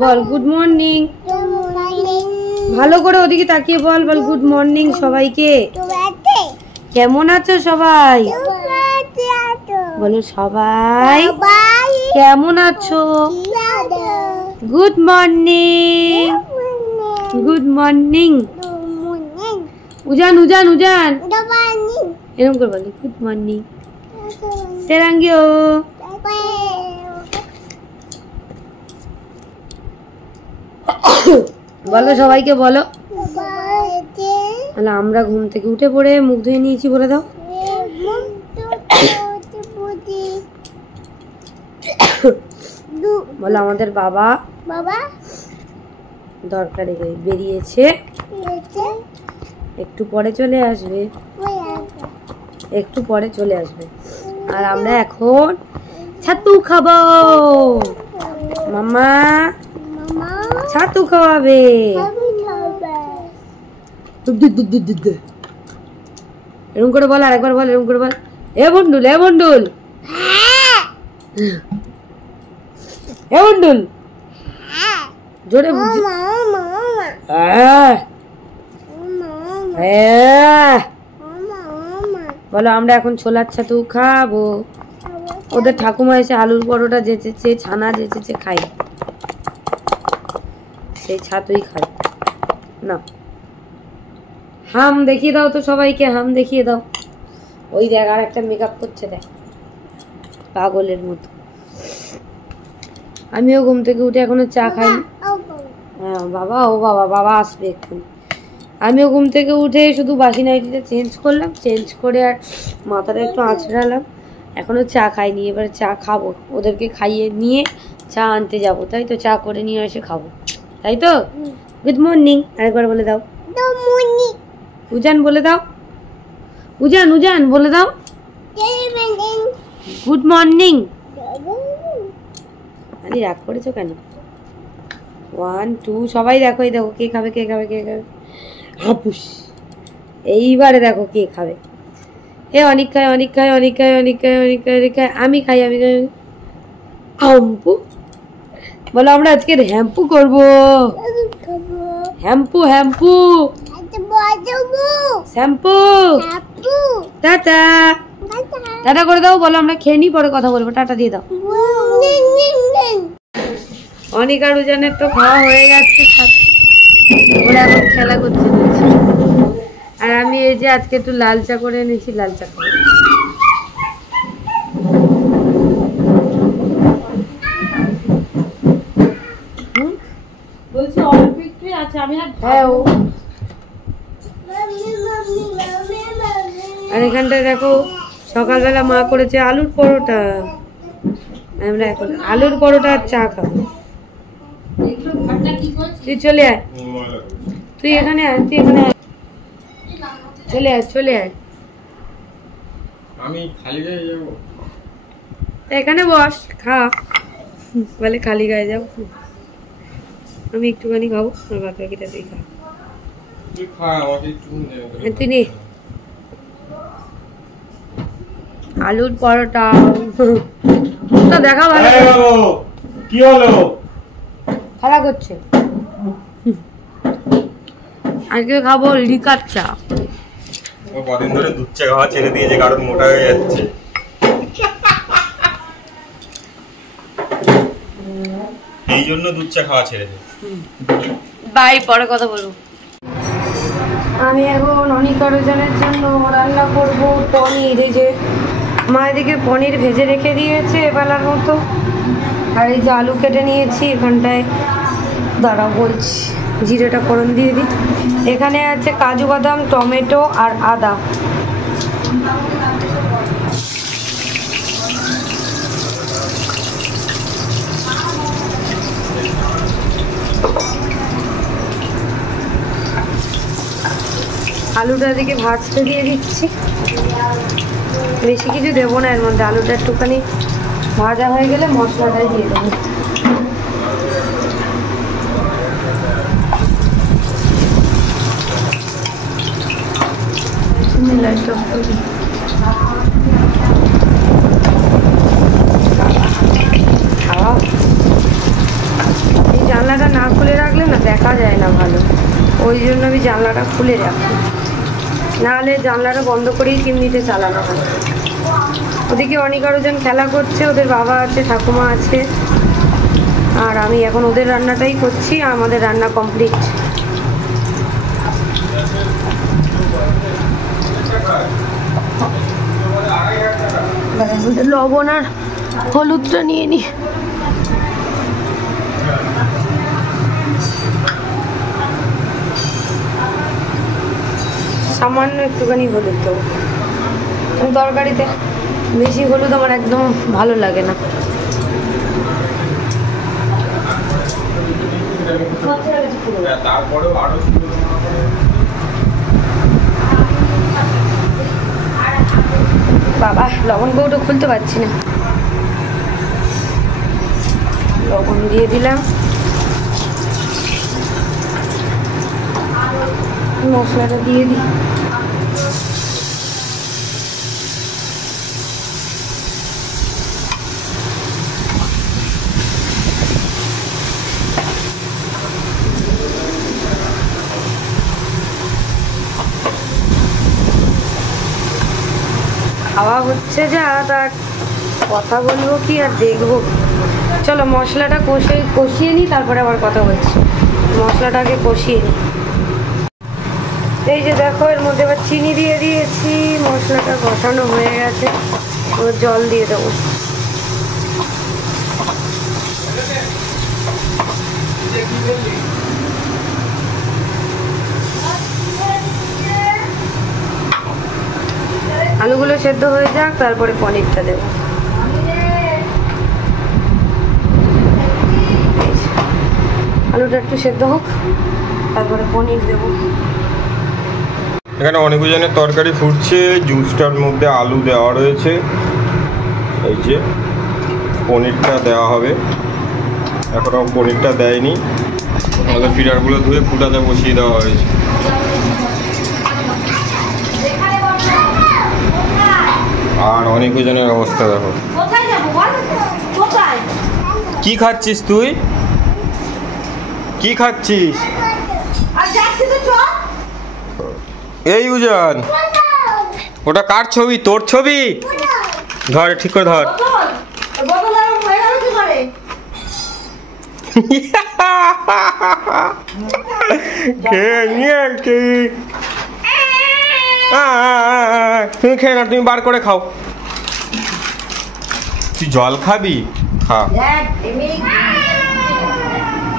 বল good morning. ভালো করে ওদিকে তাকিয়ে বল, বল গুড মর্নিং সবাইকে। কেমন আছো সবাই? বলো সবাই কেমন আছো? Good morning, good morning. Ujan Ujan Ujan এরকম করে বলি গুড মর্নিং। সেরাঙ্গিও বলো সবাইকে বলো। আমরা ঘুম থেকে উঠে পড়ে মুখ ধুয়ে নিয়েছি বলে দাও। বলো আমাদের বাবা দরকারে বেরিয়েছে, একটু পরে চলে আসবে, একটু পরে চলে আসবে। আর আমরা এখন ছাতু খাবো। মামা ছাতু খাওয়াবে। এরকম করে বল, আরেকবার বল, এরকম করে বল। এ বন্ডুল, এ বন্ডুল, এ বন্ডুল, জোরে বুঝি। বলো আমরা এখন ছোলার ছাতু খাবো। ওদের ঠাকুমা এসে আলুর পরোটা যেচেছে, ছানা যেচেছে, খাই সেই ছাতুই খাই না। হাম দেখিয়ে দাও তো সবাইকে, হাম দেখিয়ে দাও। ওই দেখ আর একটা মেকআপ করছে, দেখ পাগলের মতো। আমিও ঘুম থেকে উঠে এখনো চা খাইনি। হ্যাঁ বাবা, ও বাবা, বাবা আসবে এক্ষুনি। আমিও ঘুম থেকে উঠে শুধু বাসি নাইটিটা চেঞ্জ করলাম, চেঞ্জ করে আর মাথাটা একটু আঁচড়ালাম। এখনো চা খাইনি, এবার চা খাবো। ওদেরকে খাইয়ে নিয়ে চা আনতে যাবো, তাই তো? চা করে নিয়ে এসে খাবো, তাই তো? গুড মর্নিং আরেকবার বলে দাও। উজান বলে দাও, উজান উজান বলে দাও গুড মর্নিং। আরে রাগ করেছো কেন? 1 2 সবাই দেখো, এই দেখো কে খাবে, কে খাবে, কে খাবে। হাপুস, এইবারে দেখো কে খাবে। এ অনেক খায়, অনেক খায়, অনেক খায়, অনেক খায়, অনেক খায়, অনেক খায়। আমি খাই, আমি খাই। হ্যাম্পু বলো, আমরা আজকে হ্যাম্পু করবো। হ্যাম্পু, হ্যাম্পু, শ্যাম্পু। টাটা, টাটা করে দাও। বলো আমরা খেয়ে নি, পরে কথা বলবো। টাটা দিয়ে দাও। অনেক আর উজানের তো খাওয়া হয়ে গেছে, ওরা এখন খেলা করছে। আর আমি এই যে আজকে একটু লাল চা করে এনেছি, লাল চা করে। বলছি অল্প একটু আছে, আমি না। হ্যাঁ ও। আর এখানটায় দেখো সকালবেলা মা করেছে আলুর পরোটা। আমরা এখন আলুর পরোটা আর চা খাবো। তুই চলে আয়, তুই এখানে আয়, তুই এখানে আয়, চলে আয়, চলে আয়। আমি খালি গায়ে যাবো, এখানে বস, খা। বলে খালি গায়ে যাবো, আমি একটুখানি খাবো, আর বাকি বাকিটা তুই খা। তুই খা, আমাকে একটু তুই নে আলুর পরোটা। তো দেখা ভালো কি হলো, খারাপ করছে। আজকে খাবো লিকার চা। ও কদিন ধরে দুধ চা খাওয়া ছেড়ে দিয়েছে, কারণ মোটা হয়ে যাচ্ছে। এই জন্য দুধ চা খাওয়া ছেড়ে দিয়েছে। বাই, পরে কথা বলবো। আমি এখন অনেক আয়োজনের জন্য রান্না করবো পনির। এই যে মা এদিকে পনির ভেজে রেখে দিয়েছে এবেলার মতো, আর এই যে আলু কেটে নিয়েছি এখানটায়। দাঁড়া বলছি, জিরেটা ফোড়ন দিয়ে দিই। এখানে আছে কাজু বাদাম, টমেটো আর আদা। আলুটা এদিকে ভাজতে দিয়ে দিচ্ছি। বেশি কিছু দেবো না এর মধ্যে, আলুটা একটুখানি ভাজা হয়ে গেলে মশলাটাই দিয়ে দেবো। দেখা যায় না ভালো, ওই জন্য আমি জানলাটা খুলে রাখি, নাহলে জানলাটা বন্ধ করেই চিমনিতে চালানো হয়। ওদিকে অনেক আরোজন খেলা করছে, ওদের বাবা আছে, ঠাকুমা আছে, আর আমি এখন ওদের রান্নাটাই করছি। আমাদের রান্না কমপ্লিট। লবণ আর হলুদটা নিয়ে নি। সামান্য একটুখানি হলুদ দেবো, তরকারিতে বেশি হলুদ আমার একদম ভালো লাগে না। বাবা লবণ কৌটো খুলতে পারছি না, লবণ দিয়ে দিলাম, মশলাটা দিয়ে দিই। খাওয়া হচ্ছে যা, তার কথা বলবো কি আর দেখবো। চলো মশলাটা কষিয়ে নিই, তারপরে আবার কথা বলছি। মশলাটাকে কষিয়ে নিই। এই যে দেখো, এর মধ্যে এবার চিনি দিয়ে দিয়েছি, মশলাটা কষানো হয়ে গেছে, এবার জল দিয়ে দেবো। আলুগুলো সেদ্ধ হয়ে যাক, তারপরে পনিরটা দেবো। আলুটা একটু সেদ্ধ হোক, তারপরে পনির দেবো। এখানে অনেক জনের তরকারি ফুটছে, জুসটার মধ্যে আলু দেওয়া রয়েছে, এই যে পনিরটা দেওয়া হবে। এখনও পনিরটা দেয়নি, আমাদের ফিডারগুলো ধুয়ে ফুটাতে বসিয়ে দেওয়া হয়েছে। আর অনেক জনের অবস্থা দেখো। কি খাচ্ছিস তুই? কি খাচ্ছিস? এই উজান, ওটা কার ছবি? তোর ছবি? ধর, ঠিক করে ধর। তুমি খেয়ে না, তুমি বার করে খাও। তুই জল খাবি? খা।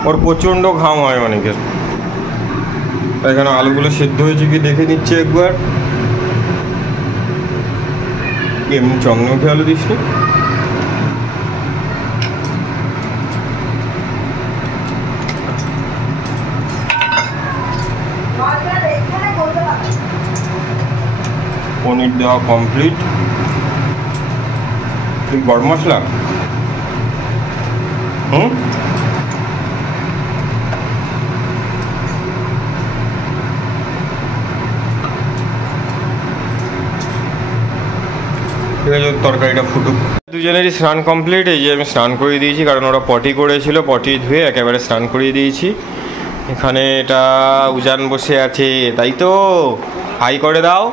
ওর প্রচন্ড ঘাম হয় অনেকের। এখানে আলুগুলো সেদ্ধ হয়েছে কি দেখে নিচ্ছে একবার। এমনি চন্দ্রমুখী আলু দিস নি? পনির দেওয়া কমপ্লিট। গরম মশলা ঠিক আছে, তরকারিটা ফুটুক। দুজনেরই স্নান কমপ্লিট। এই যে আমি স্নান করিয়ে দিয়েছি, কারণ ওরা পটি করেছিল, পটি ধুয়ে একেবারে স্নান করিয়ে দিয়েছি। এখানে এটা উজান বসে আছে, তাই তো? হাই করে দাও।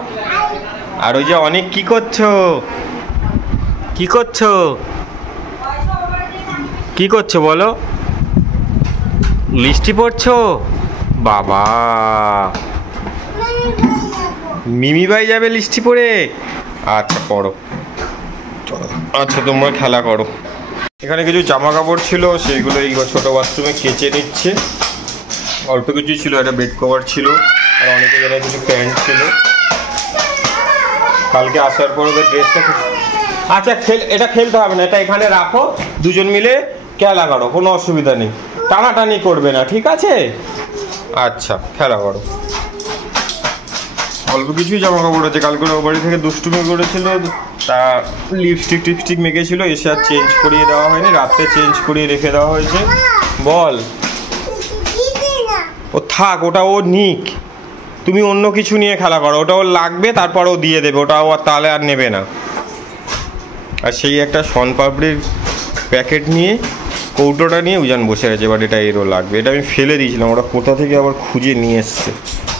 আর ওই যে অনেক, কি করছো? কি করছো? কি করছো বলো? লিস্টি পড়ছো? বাবা, মিমি ভাই যাবে লিস্টি পড়ে? আচ্ছা পড়ো, আচ্ছা তোমরা খেলা করো। এখানে কিছু জামা কাপড় ছিল, সেইগুলো এই ছোটো বাথরুমে কেচে নিচ্ছে। অল্প কিছু ছিল, একটা বেড কভার ছিল, আর অনেকে জায়গায় কিছু প্যান্ট ছিল। কালকে আসার পর ওদের ড্রেসটা, আচ্ছা এটা খেলতে হবে না, এটা এখানে রাখো, দুজন মিলে খেলা করো, কোনো অসুবিধা নেই, টানাটানি করবে না, ঠিক আছে? আচ্ছা খেলা করো। অল্প কিছুই জামা কাপড় আছে, কালকে ও বাড়ি থেকে দুষ্টুমি করেছিল, তা লিপস্টিক টিপস্টিক মেখেছিল, এসে আর চেঞ্জ করিয়ে দেওয়া হয়নি, রাত্রে চেঞ্জ করিয়ে রেখে দেওয়া হয়েছে। বল। ও থাক, ওটা ও নিক, তুমি অন্য কিছু নিয়ে খেলা করো, ওটা ওর লাগবে, তারপর ও দিয়ে দেবে, ওটা ও তাহলে আর নেবে না। আর সেই একটা শনপাপড়ির প্যাকেট নিয়ে কৌটোটা নিয়ে উজান বসে আছে, এবার এটা এরও লাগবে। এটা আমি ফেলে দিয়েছিলাম, ওরা কোথা থেকে আবার খুঁজে নিয়ে এসছে,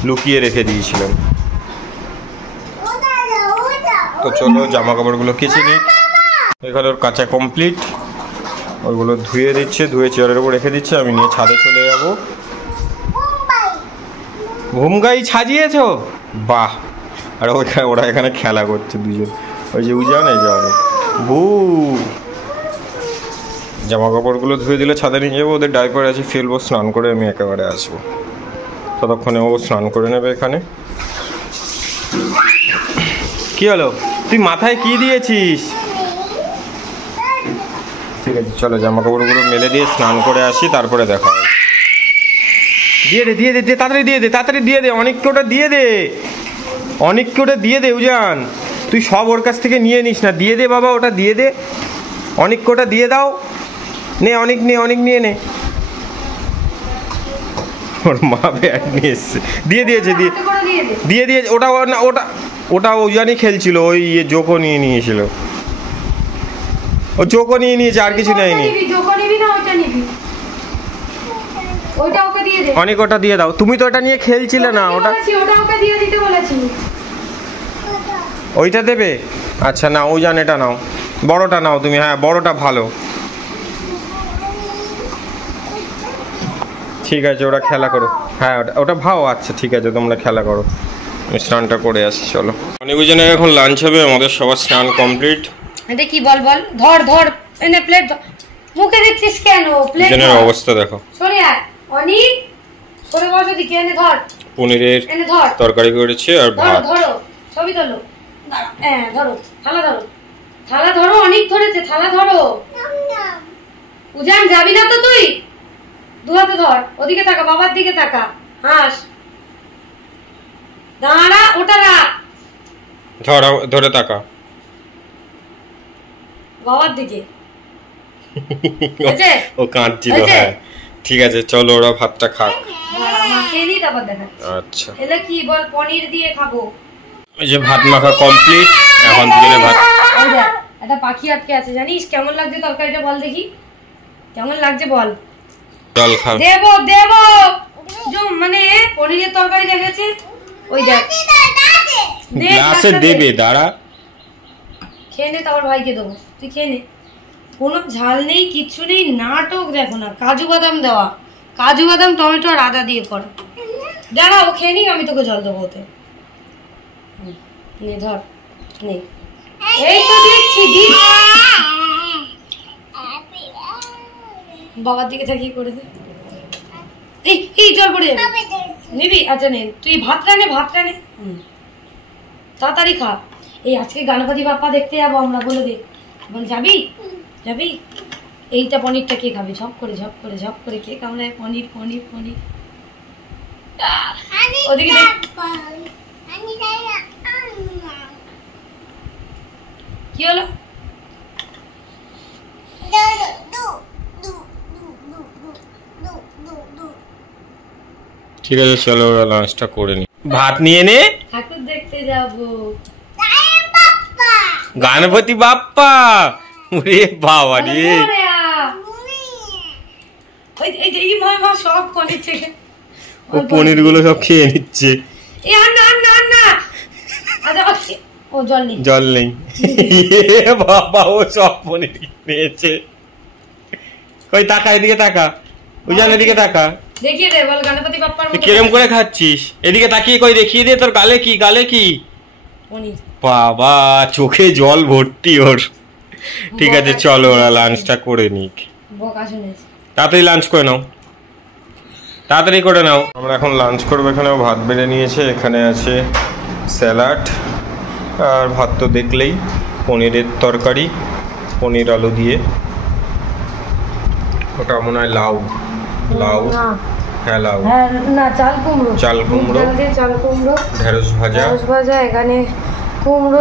লুকিয়ে রেখে দিয়েছিলাম। তো চলো জামা কাপড়গুলো কেচে নিই। এখানে ওর কাঁচা কমপ্লিট, ওইগুলো ধুয়ে দিচ্ছে, ধুয়ে চেয়ারের উপর রেখে দিচ্ছে। আমি নিয়ে ছাদে চলে যাবো। ঘুমগাই সাজিয়েছ, বাহ। আর ওইখানে ওরা এখানে খেলা করছে দুজন, ওই যে উজান এই যে অনেক বু। জামা কাপড়গুলো ধুয়ে দিলে ছাদে নিয়ে যাবো, ওদের ডাইপার আছে ফেলবো, স্নান করে আমি একেবারে আসবো। ততক্ষণে ও স্নান করে নেবে এখানে। কি হলো, তুই মাথায় কি দিয়েছিস? ঠিক আছে চলো জামা কাপড়গুলো মেলে দিয়ে স্নান করে আসি, তারপরে দেখা হবে। দিয়ে দে দিয়ে দে, তাড়াতাড়ি দিয়ে দে, তাড়াতাড়ি দিয়ে দে, অনেককে ওটা দিয়ে দে, অনেককে ওটা দিয়ে দে উজান। তুই সব ওর কাছ থেকে নিয়ে নিস না, দিয়ে দে বাবা, ওটা দিয়ে দে, অনেককে ওটা দিয়ে দাও। নে অনেক নে, অনেক নিয়ে নে। ওর মা ব্যাট নিয়ে এসছে, দিয়ে দিয়েছে, দিয়ে দিয়েছে। ওটা ওটা ওটা উজানই খেলছিল, ওই জোকো নিয়ে নিয়েছিল, ও জোকো নিয়ে নিয়েছে, আর কিছু নেয়নি। অনেক ওটা দিয়ে দাও, তুমি তো ওটা নিয়ে খেলছিলে না। ওটা ওইটা দেবে, আচ্ছা নাও উজান, এটা নাও, বড়টা নাও তুমি। হ্যাঁ বড়টা ভালো, ঠিক আছে ওরা খেলা করো। হ্যাঁ ওটা ভাও, আচ্ছা ঠিক আছে তোমরা খেলা করো, আমি স্নানটা করে আসছি। চলো অনেক জনের এখন লাঞ্চ হবে, আমাদের সবার স্নান কমপ্লিট। এটা কি বল বল, ধর ধর, এনে প্লেট মুখে দিচ্ছিস কেন? প্লেট জনের অবস্থা দেখো। সরিয়া অনেক সরে বসে দিকে, এনে ধর। পনিরের তরকারি করেছে আর ভাত। ধরো ছবি তোলো, হ্যাঁ ধরো, থালা ধরো, থালা ধরো, অনেক ধরেছে, থালা ধরো। উজান যাবি না তো তুই? দু হাতে ধর, ওদিকে তাকা, বাবার দিকে তাকা, হাস, দাঁড়া, ওটা রাখ, ধরে তাকা বাবার দিকে। ও কাঁদছিল। হ্যাঁ ঠিক আছে চলো ওরা ভাতটা খাক। আচ্ছা এলে কি বল, পনির দিয়ে খাবো। এই যে ভাত মাখা কমপ্লিট, এখন দুজনে ভাত। একটা পাখি আটকে আছে, জানিস কেমন লাগছে তরকারিটা? বল দেখি কেমন লাগছে, বল। জল খাও। দেবো দেবো, মানে পনিরের তরকারি দেখেছে, ওই দেখ গ্লাসে দেবে, দাঁড়া খেয়ে নে, তারপর ভাইকে দেবো, তুই খেয়ে নে। কোনো ঝাল নেই, কিচ্ছু নেই, নাটক দেখো না। কাজু বাদাম দেওয়া, কাজু বাদাম টমেটো আর আদা দিয়ে করা। দাঁড়া ও খেয়ে নিক, আমি তোকে জল দেবো ওতে। নে ধর, নে, এই তো দিচ্ছি, বাবার দিকে থাকিয়ে করে দে। এই জল পড়ে যাবে, নিবি? আচ্ছা নে, তুই ভাতটা নে, ভাতটা নে, তাড়াতাড়ি খা। এই আজকে গণপতি বাপ্পা দেখতে যাবো আমরা, বলে দে। বল যাবি? যাবি? এইটা পনিরটা কে খাবে? ঝপ করে ঝপ করে ঝপ করে কে কামড়ায়? পনির পনির পনির। ওদিকে কি হলো? ঠিক আছে চলো ওরা লাঞ্চটা করে নি। ভাত নিয়ে নে, ঠাকুর দেখতে যাবো। গণপতি বাপ্পা, ওরে বাবা রে, সব পনির থেকে ও পনির গুলো সব খেয়ে নিচ্ছে। ও জল নেই, জল নেই বাবা, ও সব পনির নিয়েছে। কই তাকা, এদিকে তাকা, উজান এদিকে তাকা, দেখিয়ে দে, বল গণপতি বাপ্পার মতো কিরম করে খাচ্ছিস? এদিকে তাকিয়ে কই দেখিয়ে দে, তোর গালে কি, গালে কি? পনির। বাবা চোখে জল ভর্তি ওর। ঠিক আছে চলো ওরা লাঞ্চটা করে নিক। তাড়াতাড়ি লাঞ্চ করে নাও, তাড়াতাড়ি করে নাও। আমরা এখন লাঞ্চ করবো। এখানে ভাত বেড়ে নিয়েছে, এখানে আছে স্যালাড আর ভাত তো দেখলেই, পনিরের তরকারি, পনির আলু দিয়ে, ওটা মনে হয় লাউ, লাউ, হ্যাঁ লাউ না, চাল কুমড়ো, চাল কুমড়ো, চাল কুমড়ো, ঢেঁড়স ভাজা, ঢেঁড়স ভাজা, এখানে কুমড়ো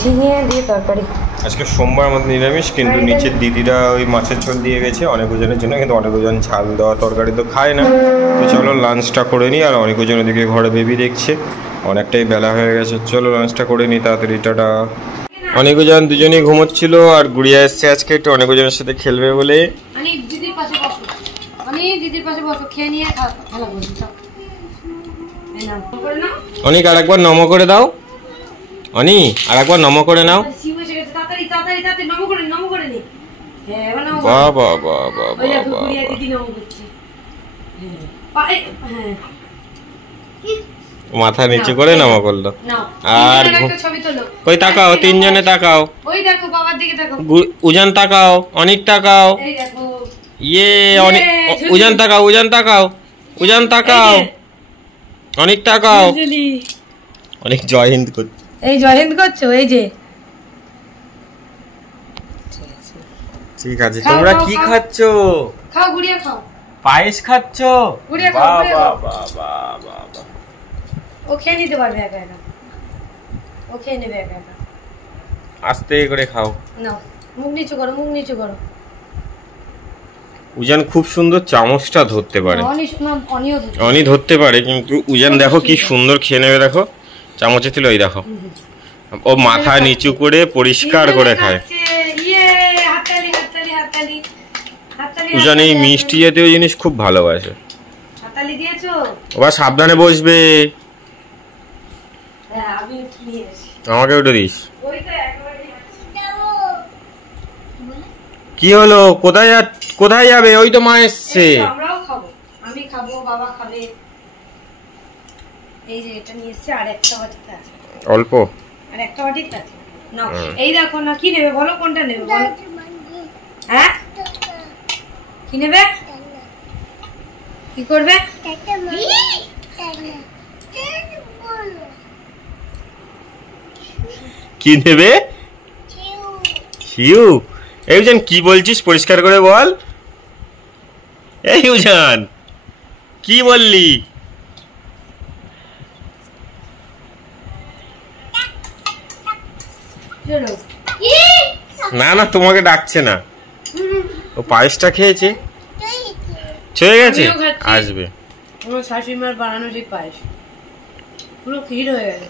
ঝিঙে দিয়ে তরকারি। আজকে সোমবার আমাদের নিরামিষ, কিন্তু নিচের দিদিরা ওই মাছের ঝোল দিয়ে গেছে অনেক ওজনের জন্য, কিন্তু অনেক ওজন ঝাল দেওয়া তরকারি তো খায় না। তো চলো লাঞ্চটা করে নিই। আর অনেক ওজন ওদিকে ঘরে বেবি দেখছে, অনেকটাই বেলা হয়ে গেছে, চলো লাঞ্চটা করে নিই তাড়াতাড়ি। টাটা। অনেক ওজন দুজনেই ঘুমোচ্ছিল, আর গুড়িয়া এসছে আজকে একটু অনেক ওজনের সাথে খেলবে বলে। দিদির পাশে বসো, খেয়ে নিয়ে খেলা করবি। অনিক আর একবার নম করে দাও, অনি আর একবার নম করে নাও। তাড়াতাড়ি তাড়াতাড়ি তাড়াতাড়ি নম করে নম করে নি। হ্যাঁ বাবা বাবা বাবা বাবা দিদি নম করছে। হ্যাঁ মাথা নিচু করে নম করলো। আর একটা ছবি তোলো। কই তাকাও, তিনজনে তাকাও। ওই দেখো বাবার দিকে তাকাও। উজান তাকাও, অনিক তাকাও। এই দেখো ইয়ে অনিক, উজান তাকাও, উজান তাকাও, উজান তাকাও, অনিক তাকাও। অনেক জয় হিন্দ করছো। এই জয় হিন্দ করছো, এই যে ঠিক আছে। তোমরা কি খাচ্ছো? খাও গুড়িয়া খাও। পায়েস খাচ্ছো? গুড়িয়া খাও, গুড়িয়া খাও। বাবা বাবা ও খেয়ে নিতে পারবে একা একা, ও খেয়ে নেবে একা একা। আস্তে করে খাও। নাও মুখ নিচু করো, মুখ নিচু করো। উজান খুব সুন্দর চামচটা ধরতে পারে। অনি ধরতে পারে, কিন্তু উজান দেখো কি সুন্দর খেয়ে নেবে। দেখো চামচে তুলে, ওই দেখো ও মাথা নিচু করে পরিষ্কার করে খায়। উজান এই মিষ্টি জাতীয় জিনিস খুব ভালোবাসে। ওবার সাবধানে বসবে। আমাকে ওটা দিস। কি হলো? কোথায় যাবে? ওই তো মা এসছে। আমরাও খাবো, আমি খাবো, বাবা খাবে। এই যে এটা নিয়ে এসছে, আর একটা বাটিতে আছে অল্প, আর একটা বাটিতে আছে। নাও এই দেখো না, কি নেবে বলো, কোনটা নেবে বলো। হ্যাঁ কি নেবে? কি করবে? কি নেবে? হিউ। এই উজান কি বলছিস? পরিষ্কার করে বল। এই উজান কি বললি? না না, তোমাকে ডাকছে না, ও পায়েসটা খেয়েছে, চলে গেছে, আসবে। আমার শাশুড়িমার বানানো যে পায়েস পুরো ক্ষীর হয়ে গেছে।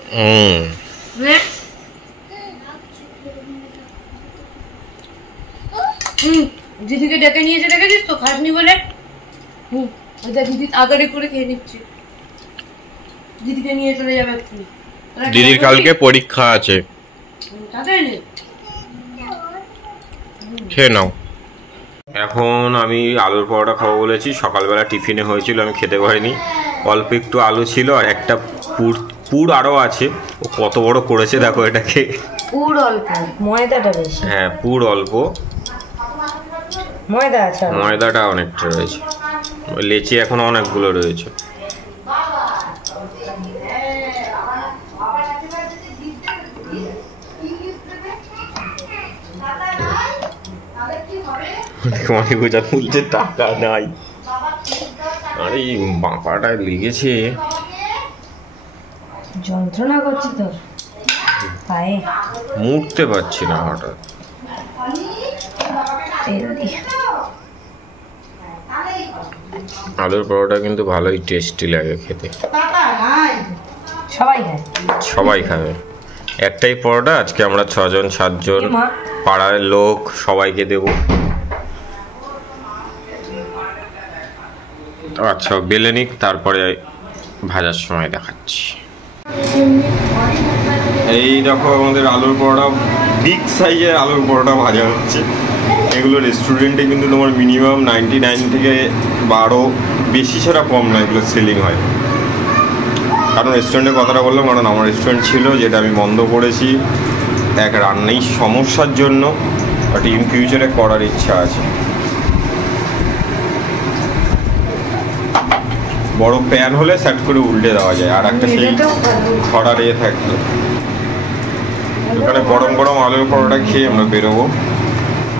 দিদিকে ডেকে নিয়েছে, দেখেছিস তো, খাসনি বলে। দিদি আগারে করে খেয়ে নিচ্ছে, দিদিকে নিয়ে চলে যাবে এক্ষুনি। দিদির কালকে পরীক্ষা আছে, খেয়ে নাও। এখন আমি আলুর পরোটা খাবো বলেছি। সকালবেলা টিফিনে হয়েছিল, আমি খেতে পারিনি। অল্প একটু আলু ছিল, আর একটা পুর আরও আছে। ও কত বড় করেছে দেখো এটাকে। পুর অল্প, ময়দাটা বেশি। হ্যাঁ পুর অল্প, ময়দা আছে, ময়দাটা অনেকটা রয়েছে। লেচি এখনো অনেকগুলো রয়েছে। অনেক বোঝা তুলছে, টাকা নাই। আরে বাঁপাটায় লেগেছে, যন্ত্রণা করছে তোর পায়ে, মুড়তে পারছি না হঠাৎ। আলুর পরোটা কিন্তু ভালোই টেস্টি লাগে খেতে, সবাই খাবে। একটাই পরোটা, আজকে আমরা 6জন 7জন পাড়ার লোক সবাইকে দেব। আচ্ছা বেলে নিক, তারপরে ভাজার সময় দেখাচ্ছি। এই দেখো আমাদের আলুর পরোটা, বিগ সাইজের আলুর পরোটা ভাজা হচ্ছে। এগুলো রেস্টুরেন্টে কিন্তু তোমার মিনিমাম 99 থেকে 12, বেশি ছাড়া কম না এগুলো সেলিং হয়। কারণ রেস্টুরেন্টের কথাটা বললাম, কারণ আমার রেস্টুরেন্ট ছিল যেটা আমি বন্ধ করেছি এক রান্নাই সমস্যার জন্য, বাট ইন ফিউচারে করার ইচ্ছা আছে। বড় প্যান হলে সেট করে উল্টে দেওয়া যায়, আর একটা সেই খড়ার ইয়ে থাকতো। ওখানে গরম গরম আলুর পরোটা খেয়ে আমরা বেরোবো।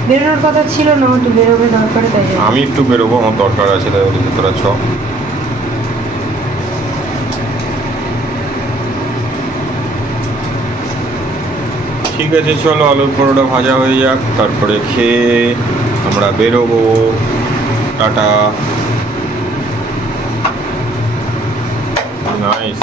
বেরোনোর কথা ছিল না, একটু বেরোবে দরকার, তাই আমি একটু বেরোবো, আমার দরকার আছে, তাই বলেছি তোরা চ। ঠিক আছে চলো, আলুর পরোটা ভাজা হয়ে যাক, তারপরে খেয়ে আমরা বেরোবো। টাটা। নাইস।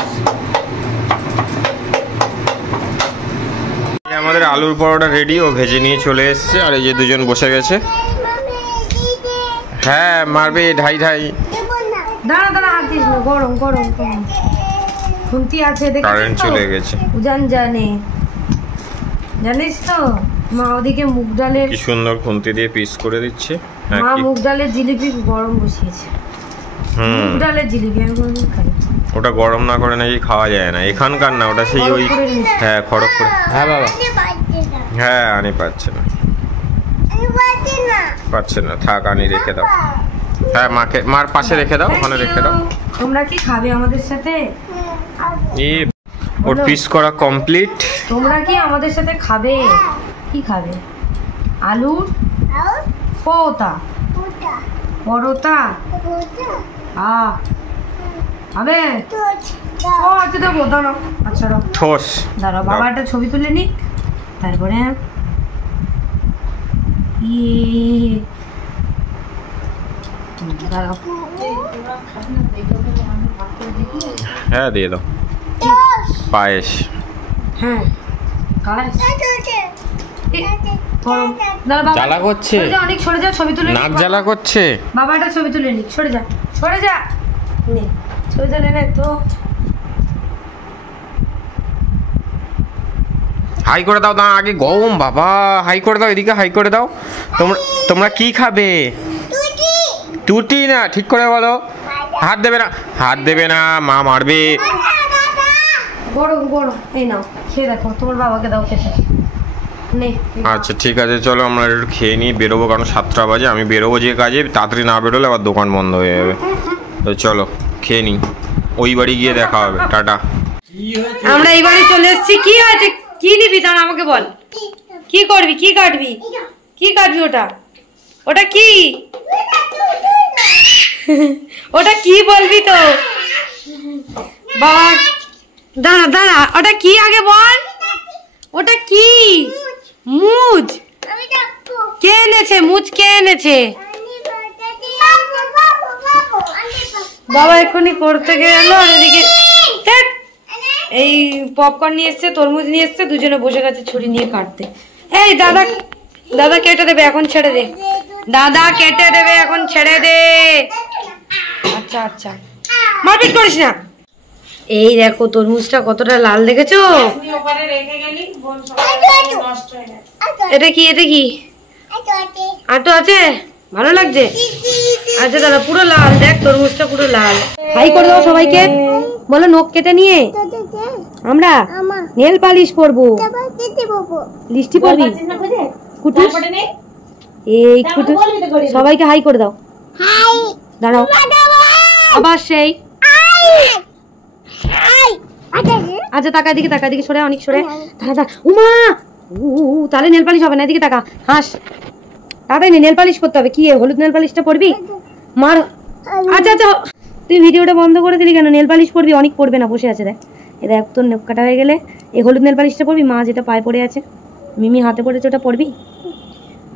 আমাদের আলুর পরোটা রেডি, ও ভেজে নিয়ে চলে এসছে, আর এই যে দুজন বসে গেছে। হ্যাঁ মারবে ঢাই ঢাই। দাঁড়া দাঁড়া, হাত দিস না, গরম গরম গরম। খুন্তি আছে, কারেন্ট চলে গেছে। উজান জানে, জানিস তো মা ওদিকে মুগ ডালের কি সুন্দর খুন্তি দিয়ে পিস করে দিচ্ছে। মা মুগ ডালের জিলিপি গরম বসিয়েছে। মুগ ডালের জিলিপি আমি কোনদিন খাই। ওটা গরম না করে নাকি খাওয়া যায় না এখানকার, না ওটা সেই ওই হ্যাঁ খড়গপুর। হ্যাঁ বাবা হ্যাঁ আনি পাচ্ছে না, পাচ্ছে না, থাক আনি রেখে দাও। হ্যাঁ মাকে মার পাশে রেখে দাও, ওখানে রেখে দাও। তোমরা কি খাবে আমাদের সাথে? ওর পিস করা কমপ্লিট। তোমরা কি আমাদের সাথে খাবে? কি খাবে? আলুর পরোটা, পরোটা হবে? ও আচ্ছা দেবো, দাঁড়াও। আচ্ছা ঠোস দাঁড়াও, বাবা একটা ছবি তুলে নিক, তারপরে দাঁড়াও। হ্যাঁ দিয়ে দাও পায়েস। হ্যাঁ জ্বালা করছে, অনেক সরে যা, ছবি তুলে নাক জ্বালা করছে। বাবা একটা ছবি তুলে নিক, সরে যা সরে যা, ছবি তুলে নে তো। হাই করে দাও, দাও আগে গরম বাবা, হাই করে দাও, এদিকে হাই করে দাও। তোমরা কি খাবে? টুটি না, ঠিক করে বলো। হাত দেবে না, হাত দেবে না, মা মারবে। গরম গরম, এই নাও খেয়ে দেখো, তোমার বাবাকে দাও খেতে। আচ্ছা ঠিক আছে, চলো আমরা একটু খেয়ে নিই, বেরোবো, কারণ 7টা বাজে। আমি বেরোবো যে কাজে, তাড়াতাড়ি না বেরোলে আবার দোকান বন্ধ হয়ে যাবে। তো চলো খেয়ে নিই, ওই বাড়ি গিয়ে দেখা হবে। টাটা। আমরা এই বাড়ি চলে এসেছি। কি হয়েছে? কি নিবি দাঁড়া, আমাকে বল কি করবি, কি কাটবি, কি কাটবি? ওটা ওটা কি? ওটা কি বলবি তো? বাবা দাঁড়া দাঁড়া, ওটা কি আগে বল। ওটা কি? মুজ। কে এনেছে মুজ? কে এনেছে? বাবা এক্ষুনি করতে গেল, এদিকে এই পপকর্ন নিয়ে এসছে, তরমুজ নিয়ে এসছে, দুজনে বসে গেছে ছুরি নিয়ে কাটতে। এই দাদা, দাদা কেটে দেবে, এখন ছেড়ে দে। দাদা কেটে দেবে, এখন ছেড়ে দে। আচ্ছা আচ্ছা, মারপিট করিস না। এই দেখো তরমুজটা কতটা লাল, দেখেছো? এটা কি, এটা কি? আটো আছে, ভালো লাগছে। আচ্ছা দাদা পুরো লাল, দেখ তরমুজটা পুরো লাল। হাই করে দাও সবাইকে, বলো নখ কেটে নিয়ে আমরা নেল পালিশ পরবো, লিস্টি পরবি, কুটুস এই কুটুস। সবাইকে হাই করে দাও। দাঁড়াও আবার সেই। আচ্ছা তাকা, এদিকে তাকা, এদিকে সরে, অনেক সরে। দাঁড়া উমা, তাহলে নেল পালিশ হবে না, এদিকে তাকা, হাস। তাড়াতাড়ি নেল পালিশ করতে হবে। কি হলুদ নেল পালিশটা পরবি? মার। আচ্ছা আচ্ছা তুই ভিডিওটা বন্ধ করে দিলি কেন? নেল পালিশ পরবি, অনেক পড়বে না, বসে আছে দেখ। এ দেখ তোর নেক কাটা হয়ে গেলে এই হলুদ নেল পালিশটা পরবি। মা যেটা পায়ে পড়ে আছে, মিমি হাতে পড়েছে, ওটা পরবি।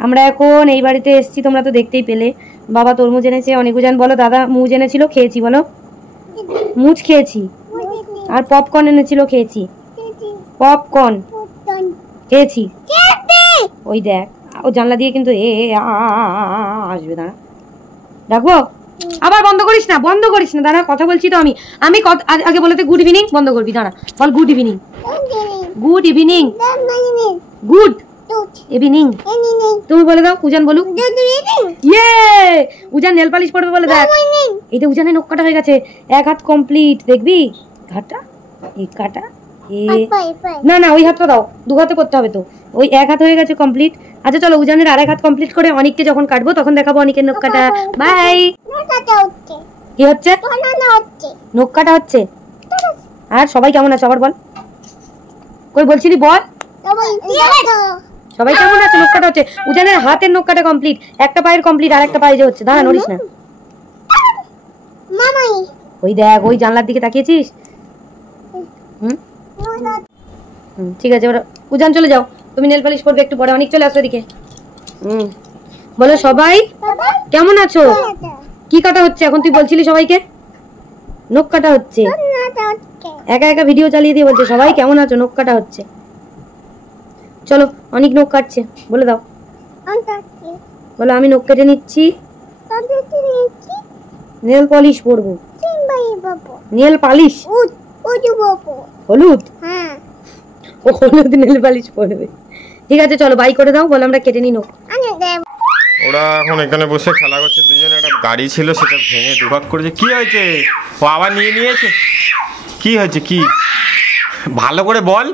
আমরা এখন এই বাড়িতে এসেছি, তোমরা তো দেখতেই পেলে। বাবা তরমুজ এনেছে, অনেক উজান বলো দাদা মুজ এনেছিল, খেয়েছি বলো। মুজ খেয়েছি, আর পপকর্ন এনেছিল, খেয়েছি। পপকর্ন খেয়েছি। ওই দেখ ও জানলা দিয়ে কিন্তু আসবে, দাঁড়া ডাকবো। আবার বন্ধ করিস না, বন্ধ করিস না, দাঁড়া কথা বলছি তো আমি। আমি আগে বলতে গুড ইভিনিং বন্ধ করবি, দাঁড়া বল good evening. Good evening, good evening তুমি বলে দাও। উজান বলুক, ইয়ে উজান নেল পালিশ পড়বে বলে দেখ। এইটা উজানের নখ কাটা হয়ে গেছে, এক হাত কমপ্লিট, দেখবি ঘাটা এই কাটা। না না ওই হাতটা দাও, দু হাতে করতে হবে তো। ওই এক হাত হয়ে গেছে কমপ্লিট। আচ্ছা চলো উজানের আরেক হাত কমপ্লিট করে অনেককে যখন কাটবো তখন দেখাবো অনেকের নখ কাটা। বাই। কি হচ্ছে? নখ কাটা হচ্ছে। আর সবাই কেমন আছে আবার বল, কই বলছিলি বল। সবাই কেমন আছে? নখ কাটা হচ্ছে, উজানের হাতের নখ কাটা কমপ্লিট, একটা পায়ের কমপ্লিট, আর একটা পায়ে যে হচ্ছে। দাঁড়া নড়িস না। ওই দেখ ওই জানলার দিকে তাকিয়েছিস। ঠিক আছে ওরা উজান চলে যাও, তুমি নেল পালিশ করবে একটু পরে। অনেক চলে আসো এদিকে। বলো সবাই কেমন আছো? কি কাটা হচ্ছে এখন? তুই বলছিলি সবাইকে নখ কাটা হচ্ছে, একা একা ভিডিও চালিয়ে দিয়ে বলছে সবাই কেমন আছো, নখ কাটা হচ্ছে। চলো অনেক নখ কাটছে, বলে দাও। বলো আমি নখ কেটে নিচ্ছি। নেল পলিশ পরবো। নেল পালিশ হলুদ, ও হলুদ নেল পালিশ পরবে। ঠিক আছে চলো বাই করে দাও, বলো আমরা কেটে নিই। ওরা এখন এখানে বসে খেলা করছে দুজনে। একটা গাড়ি ছিল সেটা ভেঙে দুভাগ করেছে। কি হয়েছে? ও আবার নিয়ে নিয়েছে। কি হয়েছে? কি ভালো করে বল।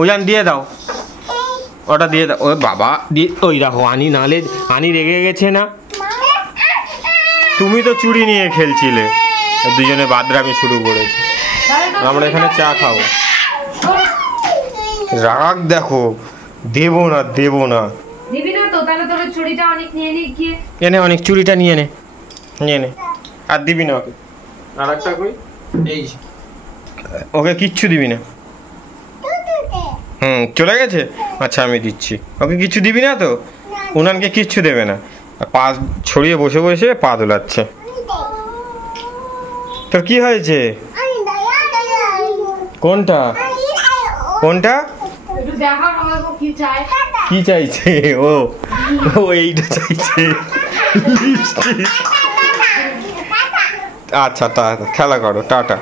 ওজান দিয়ে দাও, ওটা দিয়ে দাও। ও বাবা দিয়ে, ওই দেখো আনি, নালে আনি রেগে গেছে না? তুমি তো চুড়ি নিয়ে খেলছিলে, দুজনে বাদরামি শুরু করেছে। আমরা এখানে চা খাবো। রাগ দেখো, দেবো না দেবো না। দিবি না তো? তাহলে তোর চুড়িটা অনেক নিয়ে নে গিয়ে। এনে অনেক চুড়িটা নিয়ে নে, নিয়ে নে। আর দিবি না ওকে। আর একটা কই, এই ওকে কিচ্ছু দিবি না। চলে গেছে। আচ্ছা আমি দিচ্ছি। ওকে কিচ্ছু দিবি না তো? উনানকে কিচ্ছু দেবে না। পা ছড়িয়ে বসে বসে পা দোলাচ্ছে। তোর কি হয়েছে? কোনটা কোনটা কি চাইছে? ও ও এইটা চাইছে। আচ্ছা খেলা করো, টাটা।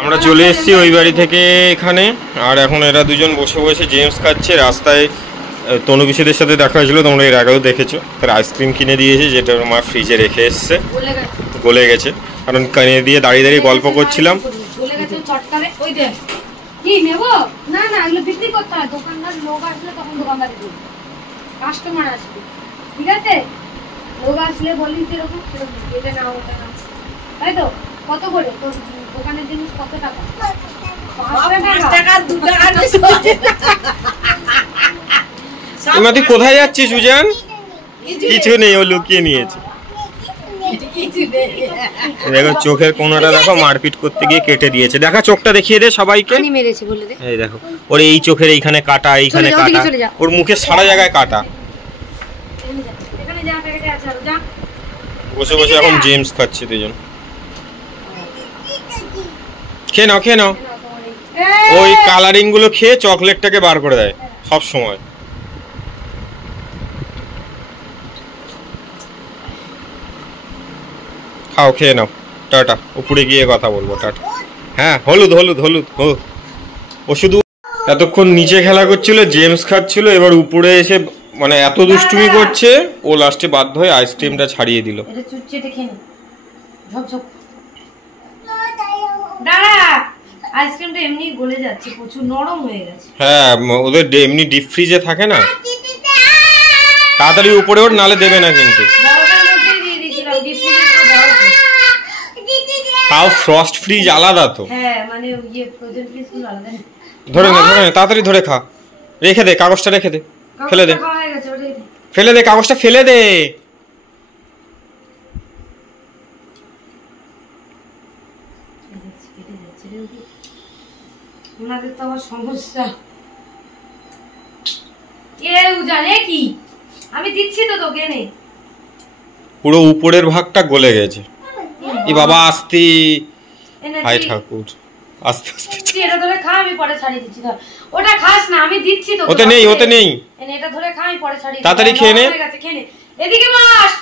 আমরা চলে এসেছি ওই বাড়ি থেকে এখানে। আর এখন এরা দুজন বসে বসে জেমস খাচ্ছে। রাস্তায় তনুবিষেদের সাথে দেখা হয়েছিল, তোমরা এর আগেও দেখেছো। তার আইসক্রিম কিনে দিয়েছে, যেটা ওর মা ফ্রিজে রেখে এসছে, গলে গেছে। কারণ কিনে দিয়ে দাঁড়িয়ে দাঁড়িয়ে গল্প করছিলাম। কি নেবো? না না, এগুলো বিক্রি করতে হয়। দোকানদার লোক আসলে তখন দোকানদার দেবে, কাস্টমার আসবে। ঠিক আছে, লোক আসলে বলি যেরকম সেরকম, এটা নাও ওটা নাও, তাই তো? কত করে তোর দোকানের জিনিস? কত টাকা? 5 টাকা 2 টাকা। তুই কোথায় যাচ্ছিস সুজান? কিছু নেই, ও লুকিয়ে নিয়েছে। দেখো চোখের কোণাটা দেখো, মারপিট করতে গিয়ে কেটে দিয়েছে। দেখা চোখটা দেখিয়ে দে সবাইকে। এই দেখো ওর এই চোখের এইখানে কাটা, এইখানে কাটা, ওর মুখের সারা জায়গায় কাটা। বসে বসে এখন জেমস খাচ্ছে দুজন। খেয়ে নাও খেয়ে নাও। ওই কালারিং গুলো খেয়ে চকলেটটাকে বার করে দেয় সব সময়। খাও, খেয়ে নাও। টাটা। উপরে গিয়ে কথা বলবো। টাটা। হ্যাঁ হলুদ হলুদ হলুদ। ও শুধু এতক্ষণ নিচে খেলা করছিল, জেমস খাচ্ছিল, এবার উপরে এসে মানে এত দুষ্টুমি করছে, ও লাস্টে বাধ্য হয়ে আইসক্রিমটা ছাড়িয়ে দিল। আইসক্রিমটা এমনি গলে যাচ্ছে, প্রচুর নরম হয়ে গেছে। হ্যাঁ, ওদের এমনি ডিপ ফ্রিজে থাকে না। তাড়াতাড়ি উপরে ওর, নালে দেবে না কিন্তু। তাও ফ্রস্ট ফ্রিজ আলাদা তো। হ্যাঁ মানে ইয়ে ফ্রোজেন ফ্রিজ গুলো আলাদা। ধরে নে ধরে নে, তাড়াতাড়ি ধরে খা। রেখে দে কাগজটা, রেখে দে, ফেলে দে, ফেলে দে কাগজটা, ফেলে দে। ওনাদের তো আবার সমস্যা। এ উজানে কি? আমি দিচ্ছি তো তোকে নে। পুরো উপরের ভাগটা গলে গেছে। এ বাবা আস্তে, হাই ঠাকুর, আস্তে আস্তে। এটা ধরে খা, আমি পরে ছাড়িয়ে দিচ্ছি। ধর ওটা খাস না, আমি দিচ্ছি তো। ওতে নেই, ওতে নেই। এটা ধরে খা, আমি পরে ছাড়িয়ে দিচ্ছি। তাড়াতাড়ি খেয়ে নে। খেয়ে নে। এদিকে বস,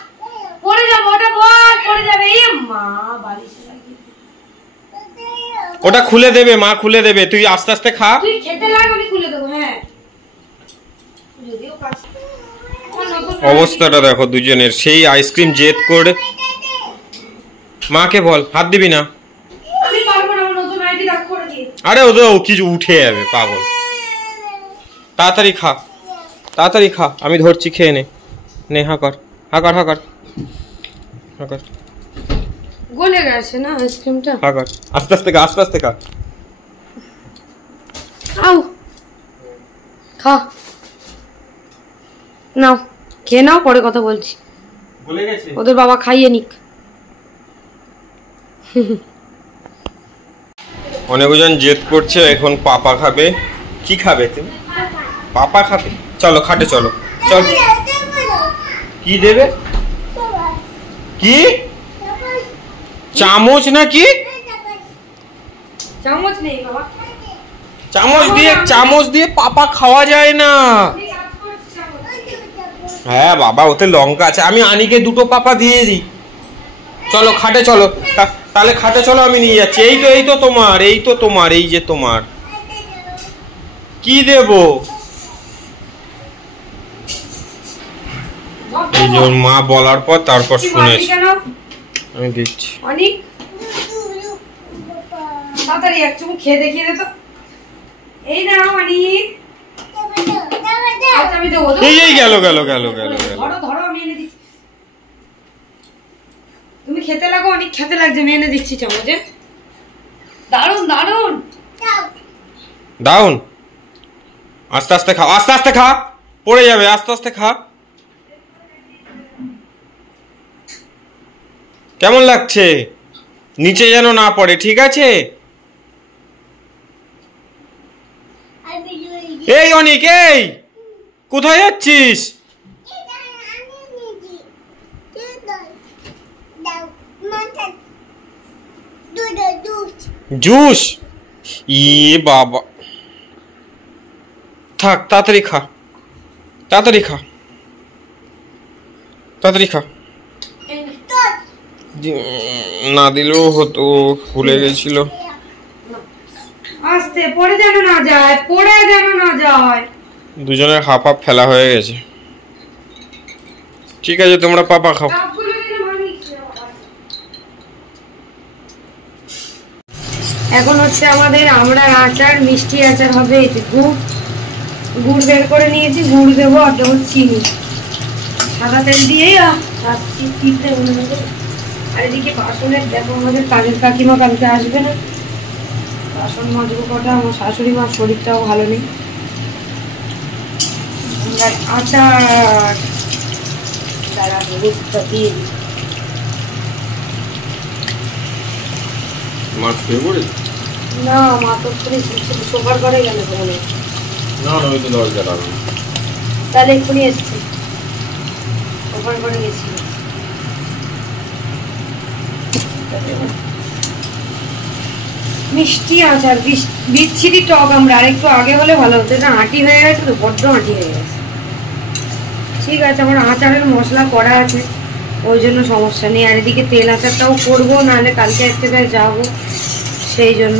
পড়ে যাবে ওটা, বস পড়ে যাবে। এ মা বালিশে লাগিয়ে। ওটা খুলে দেবে, মা খুলে দেবে, তুই আস্তে আস্তে খা। তুই খেতে লাগ, আমি খুলে দেবো। হ্যাঁ যদিও কাজ। অবস্থাটা দেখো দুজনের, সেই আইসক্রিম জেদ করে। মাকে বল হাত দিবি না। আমি পারবো না, নতুন আইডি রাখ করে দি। আরে ওদের কিছু উঠে যাবে পাগল। তাড়াতাড়ি খা, তাড়াতাড়ি খা, আমি ধরছি, খেয়ে নে। নে হাকার হাকার হাকার হাকার। গলে গেছে না আইসক্রিমটা। হাকার, আস্তে আস্তে খা, আস্তে আস্তে খা। আউ খা, নাও খেয়ে নাও, পরে কথা বলছি। গলে গেছে। ওদের বাবা খাইয়ে নিক। অনেকজন জেদ করছে, এখন পাপা খাবে। কি খাবে তুমি? পাপা খাবে। চলো খাটে চলো, চল। কি দেবে? কি চামচ নাকি? চামচ নেই বাবা। চামচ দিয়ে পাপা খাওয়া যায় না। হ্যাঁ বাবা, ওতে লঙ্কা আছে। আমি আনিকে দুটো পাপা দিয়ে দিই। চলো খাটে চলো, তাহলে খাটে চলো, আমি নিয়ে যাচ্ছি। এই তো তোমার, এই যে তোমার। কি দেব? এই যে ওর মা বলার পর তারপর শুনেছি। আমি দিচ্ছি। অনেক তাড়াতাড়ি এক চুমুক খেয়ে দেখিয়ে দে তো। এই না অনেক। আচ্ছা আমি দেবো। এই গেল। ধরো আমি এনে দিচ্ছি। তুমি খেতে লাগো, অনেক খেতে লাগছে, আমি এনে দিচ্ছি চামচে। দারুন দাউন। আস্তে আস্তে খা, পড়ে যাবে। আস্তে খা। কেমন লাগছে? নিচে যেন না পড়ে, ঠিক আছে? এই অনিক, এই কোথায় যাচ্ছিস? জুস? বাবা, থাক, তাড়াতাড়ি খা। না দিলেও হতো, ভুলে গেছিল। আস্তে, পড়ে যেন না যায়। দুজনের হাফ ফেলা হয়ে গেছে। ঠিক আছে, তোমরা পাপা খাও। এখন হচ্ছে আমাদের আমড়ার আচার, মিষ্টি আচার হবে। এই যে গুড় বের করে নিয়েছি, গুড় দেবো, আর দেবো চিনি, সাদা তেল দিয়ে। আর এদিকে বাসনের দেখো, আমাদের কাজের কাকিমা কালকে আসবে না, বাসন মাজবো কটা। আমার শাশুড়ি মার শরীরটাও ভালো নেই। আচার দাঁড়া দুধটা দিয়ে না, মা তো সোফার ঘরে গেল। তাহলে এক্ষুনি এসছি, সোফার ঘরে গেছি। মিষ্টি আচার, বিচ্ছিরি টক। আমরা আরেকটু আগে হলে ভালো হতো, এটা আঁটি হয়ে গেছে তো, বড্ড আঁটি হয়ে গেছে। ঠিক আছে, আমার আচারের মশলা করা আছে, ওই জন্য সমস্যা নেই। আর এদিকে তেল আচারটাও করবো, নাহলে কালকে এক জায়গায় যাবো, সেই জন্য।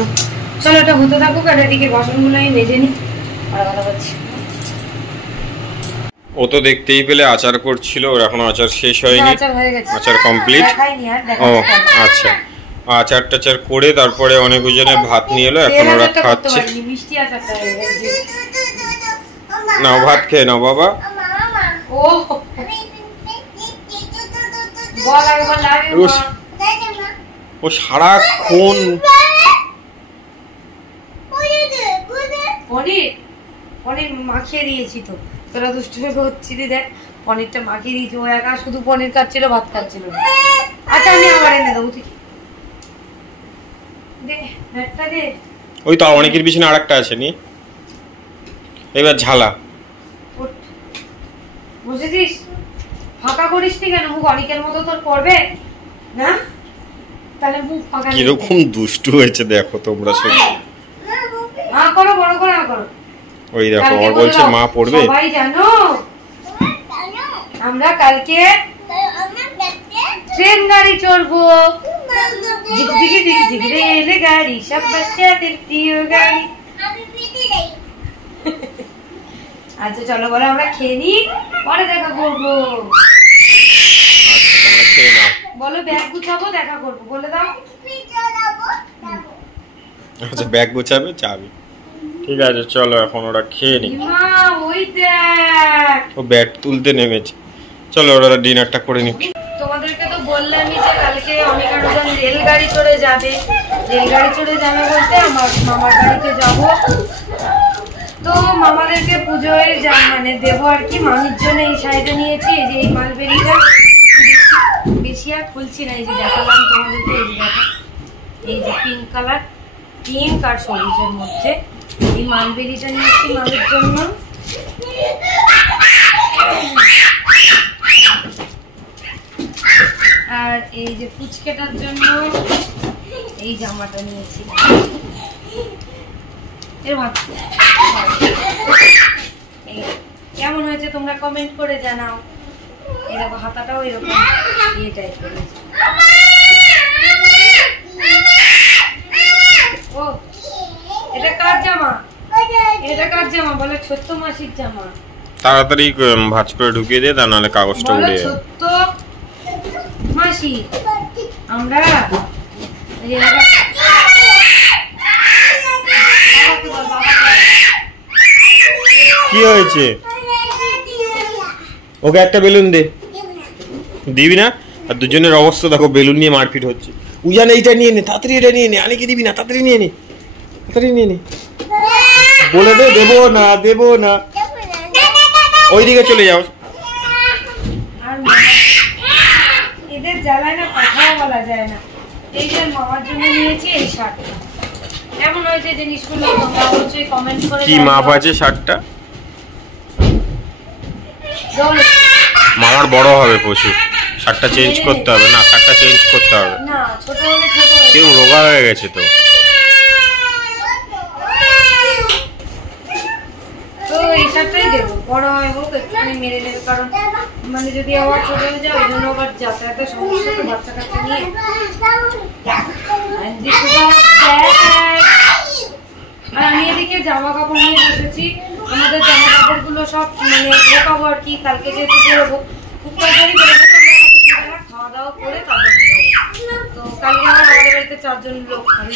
চলো এটা হতে থাকুক, আর এদিকে বাসনগুলো আমি মেজে নিই। আর কথা বলছি, ও তো দেখতেই পেলে আচার করছিল, ওর এখনো আচার শেষ হয়নি। আচার কমপ্লিট। ও আচ্ছা, আচার টাচার করে তারপরে অনেকজনে ভাত নিয়ে এলো, এখন ওরা খাচ্ছে। নাও ভাত খেয়ে নাও বাবা। ও সারাক্ষণ পনির মাখিয়ে দিয়েছি তো, তোরা দুষ্টুমি করছিলি। দেখ পনিরটা মাখিয়ে দিয়েছি, ও একা শুধু পনির খাচ্ছিল, ভাত খাচ্ছিল না। আচ্ছা আমি আবার এনে দেবো, ঠিক? ওই তো অনেকের পিছনে আরেকটা আছে, নি এবার ঝালা। বুঝেছিস? ফাঁকা করিস নি কেন? মুখ অনেকের মতো তোর পড়বে না, তাহলে মুখ ফাঁকা। কিরকম দুষ্টু হয়েছে দেখো তোমরা সব। করো, বড় করে করো। ওই দেখো, আর বলছে মা পড়বে। সবাই জানো আমরা কালকে ট্রেন গাড়ি চড়বো। গাড়ি, সব বাচ্চাদের প্রিয় গাড়ি। আচ্ছা চলো, বলো আমরা খেয়ে নি, পরে দেখা করবো। আচ্ছা তোমরা খেয়ে নাও। বলো ব্যাগ গুছাবো, দেখা করবো, বলে দাও। আচ্ছা ব্যাগ গুছাবে, যাবে। ঠিক আছে চলো, এখন ওরা খেয়ে নি। ওই দেখ, ও ব্যাগ তুলতে নেমেছে। চলো ওরা ডিনারটা করে নি। তোমাদেরকে তো বললামই যে কালকে অনেক আরোজন রেলগাড়ি চড়ে যাবে। রেলগাড়ি চড়ে যাবে বলতে আমার মামার বাড়িতে যাব। তো মামাদেরকে পুজোয় মানে দেবো আর কি। মামির জন্য এই শাড়িটা নিয়েছি, এই যে এই মালবেরিটা। বেশি আর খুলছি না, এই যে দেখালাম তোমাদেরকে। এই যে দেখো, এই যে পিঙ্ক কালার, পিঙ্ক আর সবুজের মধ্যে এই মালবেরিটা নিয়েছি মামির জন্য। আর এই যে পুচকেটার জন্য এই জামাটা নিয়েছি। কেমন হয়েছে তোমরা কমেন্ট করে জানাও। এই দেখো হাতাটাও এরকম এই টাইপের। ও এটা কার জামা? এটা কার জামা বলে? ছোট্ট মাসির জামা। তাড়াতাড়ি ভাঁজ করে ঢুকিয়ে দে, তা নাহলে কাগজটা উড়ে যাবে। ছোট্ট মাসি আমরা কি হয়েছে? ওকে একটা বেলুন দে। দিবি না? আর দুজনের অবস্থা দেখো, বেলুন নিয়ে মারপিট হচ্ছে। উজান এইটা নিয়ে নে, তাড়াতাড়ি এটা নিয়ে নে। আনিকে দিবি না? তাড়াতাড়ি নিয়ে নে, তাড়াতাড়ি নিয়ে নে। বলে দে দেবো না, দেবো না। ওইদিকে চলে যাও। এদের জ্বালায় না কথাও বলা যায় না। এই যে মামার জন্য নিয়েছি এই শার্টটা, কেমন হয়েছে জিনিসগুলো তোমরা অবশ্যই কমেন্ট করে। কি মাপ আছে শার্টটা? মামার বড় হবে প্রচুর, শার্টটা চেঞ্জ করতে হবে। না, শার্টটা চেঞ্জ করতে হবে না, ছোট হলে ছোট। কেউ রোগা হয়ে গেছে তো। তো এই শার্টটাই দেবো, বড় হয় হোক একটুখানি মেরে নেবে, কারণ মানে যদি আবার ছোট হয়ে যায় ওই জন্য আবার যাতায়াতের সমস্যা তো বাচ্চা কাচ্চা নিয়ে। আর আমি এদিকে জামা কাপড় নিয়ে বসেছি। আমাদের জামা কাপড় গুলো সব মানে ঢোকাবো আর কি, কালকে যেহেতু বেরোবো খুব তাড়াতাড়ি বেরোবো, খাওয়া দাওয়া করে তারপর বেরোবো। তো কালকে আমার আমাদের বাড়িতে 4 জন লোক খাবে।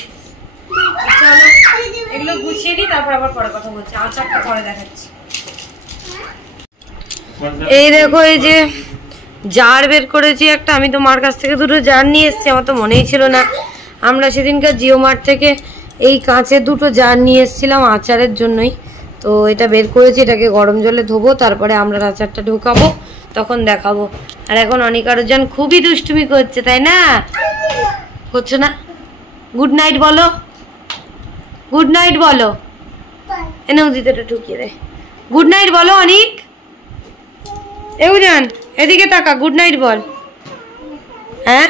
চলো এগুলো গুছিয়ে নিই, তারপর আবার পরে কথা বলছি। আচারটা পরে দেখাচ্ছি। এই দেখো এই যে জার বের করেছি একটা। আমি তো মার কাছ থেকে 2টো জার নিয়ে এসেছি, আমার তো মনেই ছিল না। আমরা সেদিনকার জিও মার্ট থেকে এই কাঁচের 2টো জার নিয়ে এসেছিলাম আচারের জন্যই। তো এটা বের করেছি, এটাকে গরম জলে ধোবো, তারপরে আমরা আচারটা ঢুকাবো, তখন দেখাবো। আর এখন অনিকারুজান খুবই দুষ্টুমি করছে, তাই না? করছে না? গুড নাইট বলো, গুড নাইট বলো। এনে উদিতটা ঢুকিয়ে দে। গুড নাইট বলো অনিক। জান এদিকে তাকা, গুড নাইট বল। হ্যাঁ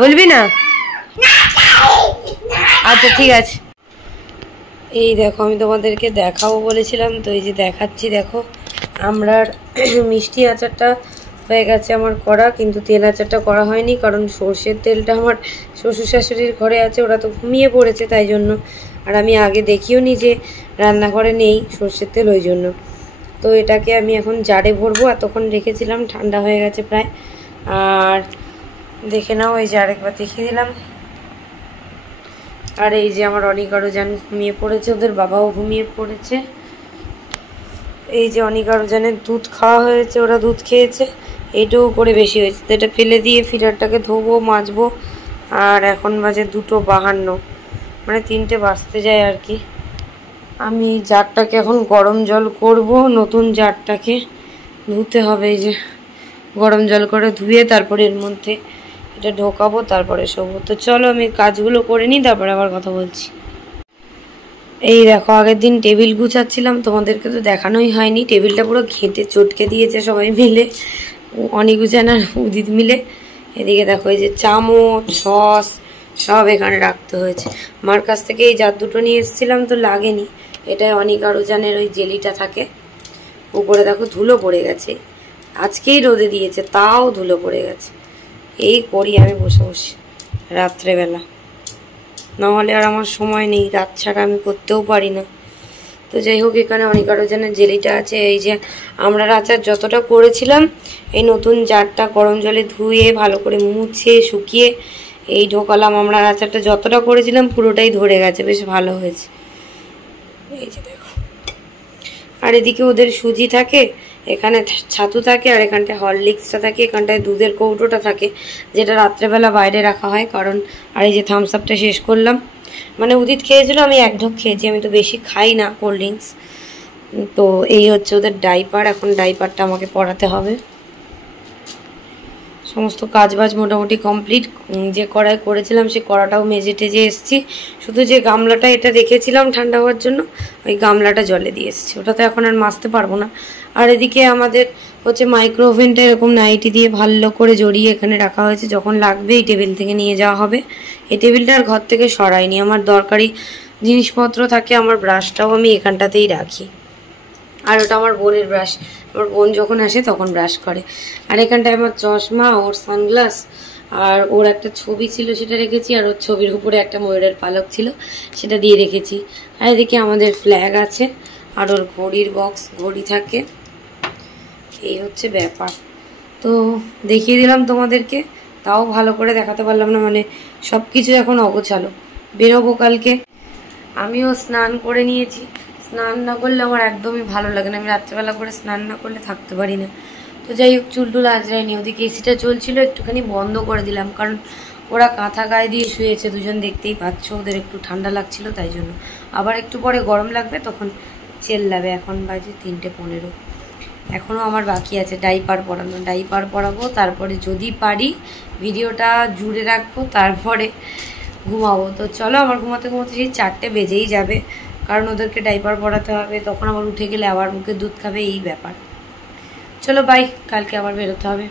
বলবি না? আচ্ছা ঠিক আছে। এই দেখো আমি তোমাদেরকে দেখাবো বলেছিলাম, তো এই যে দেখাচ্ছি। দেখো আমরা মিষ্টি আচারটা হয়ে গেছে আমার করা, কিন্তু তেল আচারটা করা হয়নি, কারণ সর্ষের তেলটা আমার শ্বশুর শাশুড়ির ঘরে আছে, ওরা তো ঘুমিয়ে পড়েছে তাই জন্য। আর আমি আগে দেখিও নি যে রান্নাঘরে নেই সর্ষের তেল, ওই জন্য। তো এটাকে আমি এখন জারে ভরবো, এতক্ষণ রেখেছিলাম, ঠান্ডা হয়ে গেছে প্রায়। আর দেখে নাও, এই যে আরেকবার দেখিয়ে দিলাম। আর এই যে আমার অনিকারুজান ঘুমিয়ে পড়েছে, ওদের বাবাও ঘুমিয়ে পড়েছে। এই যে অনিকারুজানের দুধ খাওয়া হয়েছে, ওরা দুধ খেয়েছে। এইটাও করে বেশি হয়েছে, তো এটা ফেলে দিয়ে ফিডারটাকে ধোবো, মাজবো। আর এখন বাজে 2:52, মানে 3টে বাজতে যায় আর কি। আমি জারটাকে এখন গরম জল করব, নতুন জারটাকে ধুতে হবে। এই যে গরম জল করে ধুয়ে তারপরে এর মধ্যে এটা ঢোকাবো, তারপরে শোবো। তো চলো আমি কাজগুলো করে নিই, তারপরে আবার কথা বলছি। এই দেখো আগের দিন টেবিল গুছাচ্ছিলাম, তোমাদেরকে তো দেখানোই হয়নি। টেবিলটা পুরো ঘেঁটে চটকে দিয়েছে সবাই মিলে, অনিগুজান আর উদিত মিলে। এদিকে দেখো এই যে চামচ, সস সব এখানে রাখতে হয়েছে। মার কাছ থেকে এই জার 2টো নিয়ে এসেছিলাম, তো লাগেনি। এটাই অনিকারুজানের ওই জেলিটা থাকে। উপরে দেখো ধুলো পড়ে গেছে, আজকেই রোদে দিয়েছে তাও ধুলো পড়ে গেছে। এই করি আমি বসে বসে রাত্রেবেলা, নাহলে আর আমার সময় নেই, রাত ছাড়া আমি করতেও পারি না। তো যাই হোক, এখানে অনিকারুজানের জেলিটা আছে। এই যে আমরা আচার যতটা করেছিলাম, এই নতুন জারটা গরম জলে ধুয়ে ভালো করে মুছে শুকিয়ে এই ঢোকালাম। আমরা আচারটা যতটা করেছিলাম পুরোটাই ধরে গেছে, বেশ ভালো হয়েছে। এই যে দেখো, আর এদিকে ওদের সুজি থাকে, এখানে ছাতু থাকে, আর এখানটায় হরলিক্সটা থাকে, এখানটায় দুধের কৌটোটা থাকে, যেটা রাত্রেবেলা বাইরে রাখা হয়। কারণ আর এই যে থামস আপটা শেষ করলাম, মানে উদিত খেয়েছিল, আমি 1 ঢোক খেয়েছি, আমি তো বেশি খাই না কোল্ড ড্রিঙ্কস। তো এই হচ্ছে ওদের ডাইপার, এখন ডাইপারটা আমাকে পরাতে হবে। সমস্ত কাজবাজ মোটামুটি কমপ্লিট। যে কড়াই করেছিলাম সে কড়াটাও মেজে টেজে এসেছি, শুধু যে গামলাটা এটা রেখেছিলাম ঠান্ডা হওয়ার জন্য, ওই গামলাটা জলে দিয়ে এসেছি, ওটা তো এখন আর মাজতে পারবো না। আর এদিকে আমাদের হচ্ছে মাইক্রো ওভেনটা এরকম নাইটি দিয়ে ভালো করে জড়িয়ে এখানে রাখা হয়েছে, যখন লাগবে এই টেবিল থেকে নিয়ে যাওয়া হবে। এই টেবিলটা আর ঘর থেকে সরাইনি, আমার দরকারি জিনিসপত্র থাকে, আমার ব্রাশটাও আমি এখানটাতেই রাখি। আর ওটা আমার বোনের ব্রাশ, আমার বোন যখন আসে তখন ব্রাশ করে। আর এখানটায় আমার চশমা, ওর সানগ্লাস, আর ওর একটা ছবি ছিল সেটা রেখেছি, আর ওর ছবির উপরে একটা ময়ূরের পালক ছিল সেটা দিয়ে রেখেছি। আর এদিকে আমাদের ফ্ল্যাগ আছে, আর ওর ঘড়ির বক্স, ঘড়ি থাকে। এই হচ্ছে ব্যাপার। তো দেখিয়ে দিলাম তোমাদেরকে, তাও ভালো করে দেখাতে পারলাম না, মানে সব কিছু এখন অগোছালো। বেরোবো কালকে। আমিও স্নান করে নিয়েছি। স্নান না করলে আমার একদমই ভালো লাগে না, আমি রাত্রেবেলা করে স্নান না করলে থাকতে পারি না। তো যাই হোক, চুলটুল আজরাইনি। ওদিকে এসিটা চলছিল, একটুখানি বন্ধ করে দিলাম, কারণ ওরা কাঁথা গায়ে দিয়ে শুয়েছে দুজন, দেখতেই পাচ্ছ, ওদের একটু ঠান্ডা লাগছিল তাই জন্য। আবার একটু পরে গরম লাগবে, তখন চেল্লাবে। এখন বাজে 3:15। এখনও আমার বাকি আছে ডাইপার পরানো, ডাইপার পরাবো, তারপরে যদি পারি ভিডিওটা জুড়ে রাখবো, তারপরে ঘুমাবো। তো চলো, আমার ঘুমাতে ঘুমাতে সেই 4টে বেজেই যাবে, কারণ ওদেরকে ডাইপার পরাতে হবে, তখন আবার উঠে গেলে আবার মুখে দুধ খাবে, এই ব্যাপার। চলো বাই, কালকে আবার বেরোতে হবে।